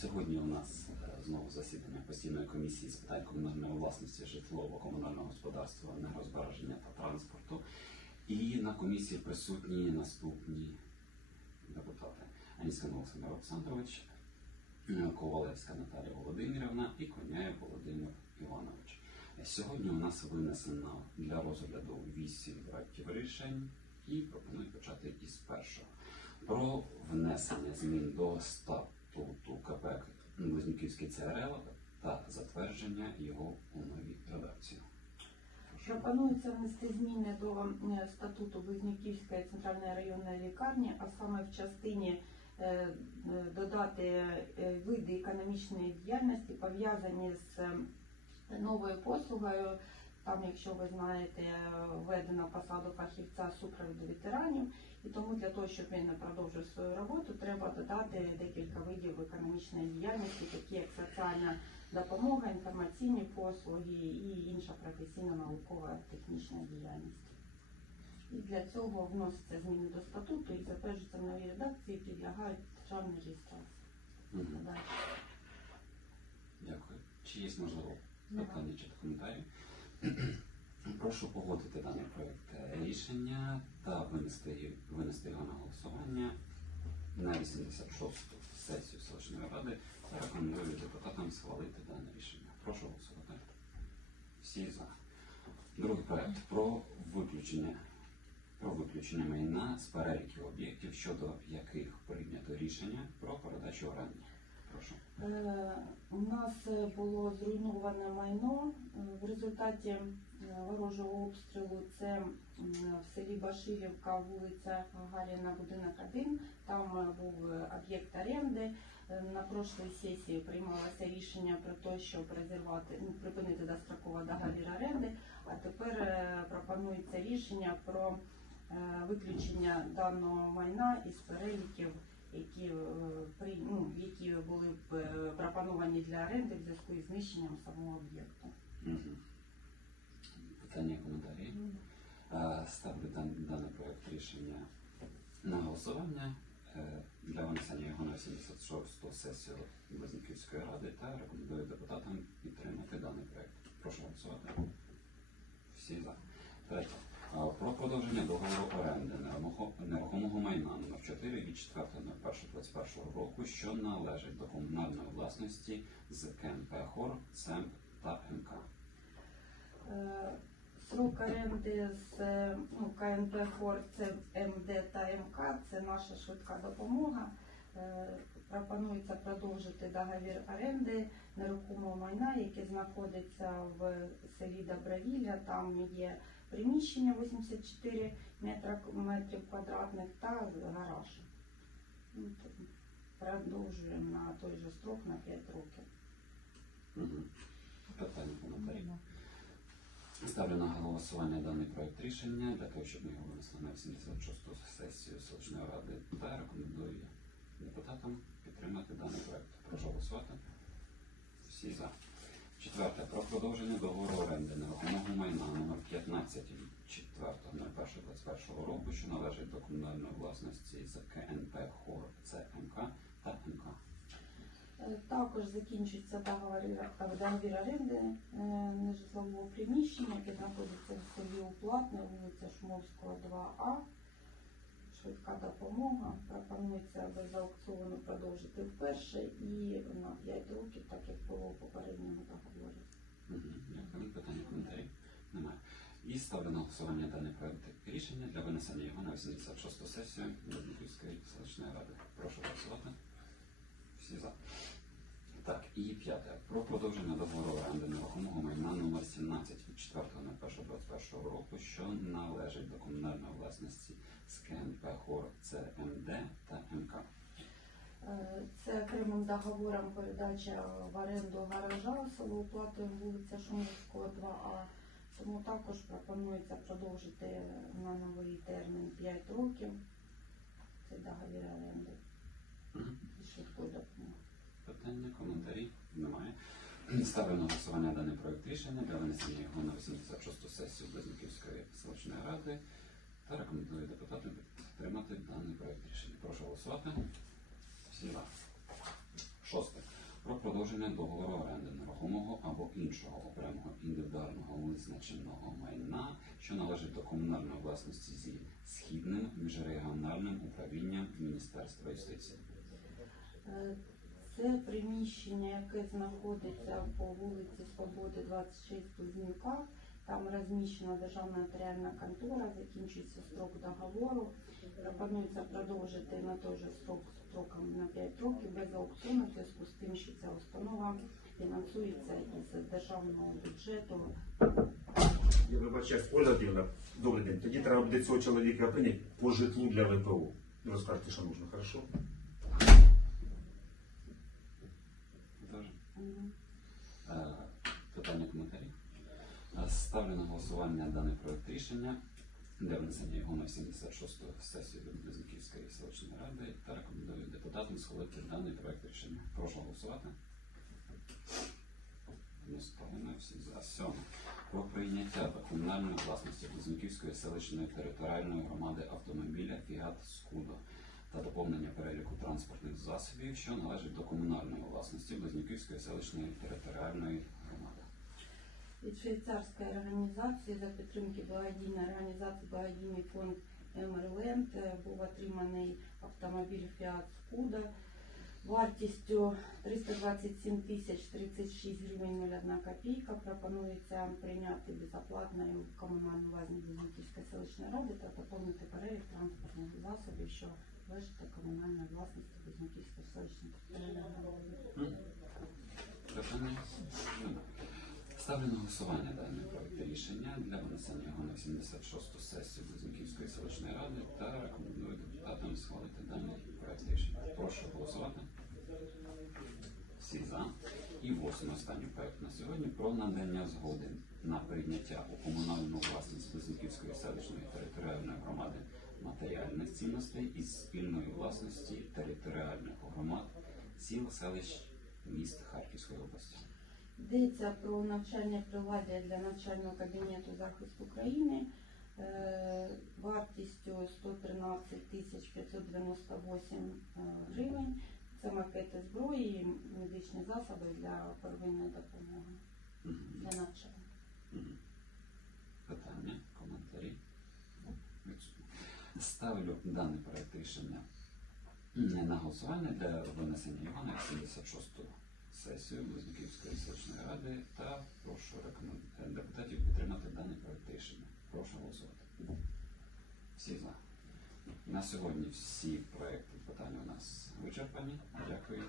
сьогодні у нас е, знову засідання постійної комісії з питань комунальної власності, житлово-комунального господарства, нерозбереження та транспорту. І на комісії присутні наступні депутати: Аніскан Олександр Олександрович, е, Ковалевська Наталія Володимирівна і Коняєв Володимир Іванович. Сьогодні у нас винесено для розгляду вісім проєктів рішень і пропоную почати із першого про внесення змін до статуту КП Близнюківський ЦРЛ та затвердження його у новій редакції. Пропонується внести зміни до е, статуту Близнюківської центральної районної лікарні, а саме в частині е, е, додати види економічної діяльності, пов'язані з новою послугою. Там, якщо ви знаєте, введено посаду фахівця супроводу ветеранів, і тому для того, щоб він продовжив свою роботу, треба додати декілька видів економічної діяльності, такі як соціальна допомога, інформаційні послуги і інша професійна наукова технічна діяльність. І для цього вносяться зміни до статуту і затверджуються в новій редакції, підлягають державній реєстрації. Далі. Дякую. Чи є можливо питання чи коментарі? Прошу погодити даний проект рішення та винести, винести його на голосування на 86-ту сесію селищної ради та рекомендую депутатам схвалити дане рішення. Прошу голосувати. Всі за. Другий проект про виключення про виключення майна з переліків об'єктів, щодо яких прийнято рішення про передачу оренди. Прошу. Е, У нас е, було зруйноване майно е, в результаті ворожого обстрілу. Це в селі Баширівка, вулиця Гагаріна, будинок 1. Там був об'єкт оренди. На прошлій сесії приймалося рішення про те, щоб розірвати, ну, припинити достроково договір оренди. А тепер пропонується рішення про виключення даного майна із переліків які, е, при, ну, які були б е, пропоновані для оренди в зв'язку із знищенням самого об'єкту. Мгм. Питання, коментарі. Е, Ставлю дан- даний проект рішення на голосування для винесення його на 86-ту сесію Близнюківської ради та рекомендую депутатам підтримати даний проект. Прошу голосувати. Всі за. Третє. Про продовження договору оренди нерухомого- майна номер 4 від 4.01.21 року, що належить до комунальної власності з КНП ХОР, ЦЕМП та МК. Е, Срок оренди з ну, КНП ФОР це МД та МК, це наша швидка допомога. Е, Пропонується продовжити договір оренди нерухомого майна, яке знаходиться в селі Добровілля. Там є приміщення 84 метрів квадратних та гараж. Ну, Продовжуємо на той же строк на 5 років. Ставлю на голосування даний проект рішення для того, щоб ми його винесли на 86-ту сесію селищної ради та рекомендую депутатам підтримати даний проект. Прошу голосувати. Всі за. Четверте. Про продовження договору оренди нерухомого майна номер 15 від 4.01.21 року, що належить до комунальної власності з КНП ХОР ЦМК та МК. Е, Також закінчується договір оренди е, нежитлового приміщення, яке знаходиться в селі Уплатне, вулиця Шумовського, 2А. Швидка допомога. Пропонується без аукціону продовжити вперше і на 5 років, так як було в попередньому договорі. Дякую. Питання, коментарі? Немає. І ставлю на голосування даний проект рішення для винесення його на 86-ту сесію Дубниківської селищної ради. Прошу голосувати. Всі за. І п'яте. Про продовження договору оренди нерухомого майна номер 17 від 4.01.21 року, що належить до комунальної власності з КНП ХОР ЦМД та МК. Е, Це окремим договором передача в оренду гаража село Уплати, вулиця Шумовського, 2А. Тому також пропонується продовжити на новий термін 5 років. Це договір оренди швидкої допомоги. Питання, коментарі? Немає. Ставлю на голосування даний проект рішення для винесення його на 86-ту сесію Близнюківської селищної ради та рекомендую депутатам підтримати даний проект рішення. Прошу голосувати. Всі за. Шосте. Про продовження договору оренди нерухомого або іншого окремого індивідуального визначеного майна, що належить до комунальної власності зі східним міжрегіональним управлінням Міністерства юстиції. Це приміщення, яке знаходиться по вулиці Свободи 26 в Там розміщена державна нотаріальна контора, закінчується строк договору. Пропонується продовжити на той же строк строком на 5 років без аукціону, в зв'язку з тим, що ця установа фінансується із державного бюджету. Я вибачаюсь, Ольга Дівна, добрий день. Тоді треба буде цього чоловіка прийняти по житлу для ВПО. Розкажете, що нужно, хорошо? Питання коментарі. Е, Ставлю на голосування даний проект рішення для внесення його на 76-ту сесію Близнюківської селищної ради та рекомендую депутатам схвалити даний проект рішення. Прошу голосувати. Сьоме. Про прийняття до комунальної власності Близнюківської селищної територіальної громади автомобіля Фіат Скудо та доповнення переліку транспортних засобів, що належать до комунальної власності Близнюківської селищної територіальної громади. від швейцарської організації за підтримки благодійної організації благодійний фонд Емерленд був отриманий автомобіль Fiat Scudo вартістю 327 тисяч 36 гривень 01 копійка. Пропонується прийняти безоплатно комунальну власність Близнюківської селищної ради та доповнити перелік транспортних засобів, що Близнюківської селищної територіальної громади. Питання? Ставлю на голосування даний проект рішення для внесення його на 76-ту сесію Близнюківської селищної ради та рекомендую депутатам схвалити даний проект рішення. Прошу голосувати. Всі за. І восьмий останній проект на сьогодні про надання згоди на прийняття у комунальну власність Близнюківської селищної територіальної громади матеріальних цінностей із спільної власності територіальних громад сіл, селищ, міст Харківської області. Йдеться про навчальне приладдя для навчального кабінету захисту України е, вартістю 113 тисяч 598 е, гривень. Це макети зброї, і медичні засоби для первинної допомоги для навчання. Питання, коментарі? Ставлю даний проект рішення м, на голосування для винесення його на 76-ту сесію Близнюківської селищної ради та прошу рекомен- депутатів підтримати даний проект рішення. Прошу голосувати. Всі за. На сьогодні всі проекти питання у нас вичерпані. Дякую.